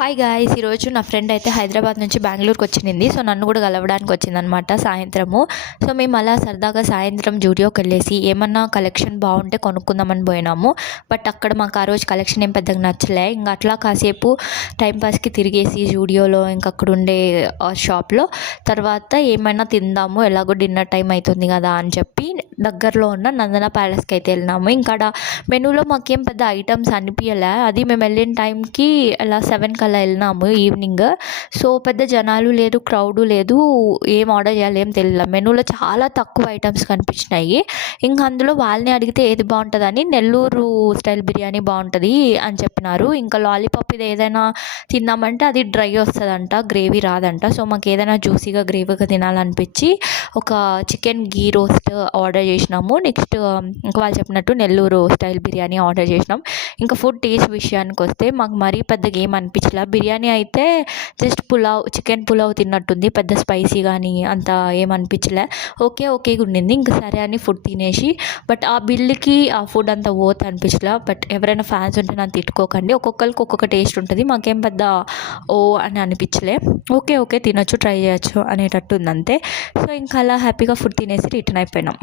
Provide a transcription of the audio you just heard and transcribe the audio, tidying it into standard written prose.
Hi guys, ఈరోజు నా friend అయితే హైదరాబాద్ నుంచి బెంగళూరుకి వచ్చింది. సో నన్ను కూడా కలవడానికి వచ్చిందనమాట సాయంత్రము. సో మేము అలా సరదాగా సాయంత్రం జూడియోకి వెళ్ళేసి ఏమన్నా కలెక్షన్ బాగుంటే కొనుక్కుందామని పోయినాము. బట్ అక్కడ మాకు ఆ రోజు కలెక్షన్ ఏం పెద్దగా నచ్చలే. ఇంకా అట్లా కాసేపు టైంపాస్కి తిరిగేసి జూడియోలో ఇంకా అక్కడ ఉండే షాప్లో తర్వాత ఏమైనా తిందాము, ఎలాగో డిన్నర్ టైం అవుతుంది కదా అని చెప్పి దగ్గరలో ఉన్న నందన ప్యాలెస్కి అయితే వెళ్ళినాము. ఇంకా మెనూలో మాకేం పెద్ద ఐటమ్స్ అనిపించలే. అది మేము వెళ్ళిన టైంకి అలా 7 అలా వెళ్ళినాము ఈవినింగ్. సో పెద్ద జనాలు లేదు, క్రౌడ్ లేదు, ఏం ఆర్డర్ చేయాలి ఏం తెలియదు. మెనూలో చాలా తక్కువ ఐటమ్స్ కనిపించినాయి. ఇంకా అందులో వాళ్ళని అడిగితే ఏది బాగుంటుందని నెల్లూరు స్టైల్ బిర్యానీ బాగుంటుంది అని చెప్పినారు. ఇంకా లాలీపాప్ ఇది ఏదైనా తిందామంటే అది డ్రై వస్తుందంట, గ్రేవీ రాదంట. సో మాకు ఏదైనా జ్యూసీగా గ్రేవీగా తినాలనిపించి ఒక చికెన్ గీ రోస్ట్ ఆర్డర్ చేసినాము. నెక్స్ట్ ఇంకా వాళ్ళు చెప్పినట్టు నెల్లూరు స్టైల్ బిర్యానీ ఆర్డర్ చేసినాం. ఇంకా ఫుడ్ టేస్ట్ విషయానికి వస్తే మాకు మరీ పెద్దగా ఏం అనిపించలే. బిర్యానీ అయితే జస్ట్ పులావ్, చికెన్ పులావ్ తిన్నట్టుంది, పెద్ద స్పైసీ కానీ అంత ఏమనిపించలే. ఓకేగా ఉండింది. ఇంకా సరే అని ఫుడ్ తినేసి, బట్ ఆ బిల్లుకి ఆ ఫుడ్ అంత ఓత్ అనిపించలే. బట్ ఎవరైనా ఫ్యాన్స్ ఉంటే నన్ను తిట్టుకోకండి, ఒక్కొక్కరికి ఒక్కొక్క టేస్ట్ ఉంటుంది. మాకేం పెద్ద ఓ అని అనిపించలే. ఓకే తినొచ్చు, ట్రై చేయొచ్చు అనేటట్టు ఉంది అంతే. సో ఇంకా అలా హ్యాపీగా ఫుడ్ తినేసి రిటర్న్ అయిపోయినాం.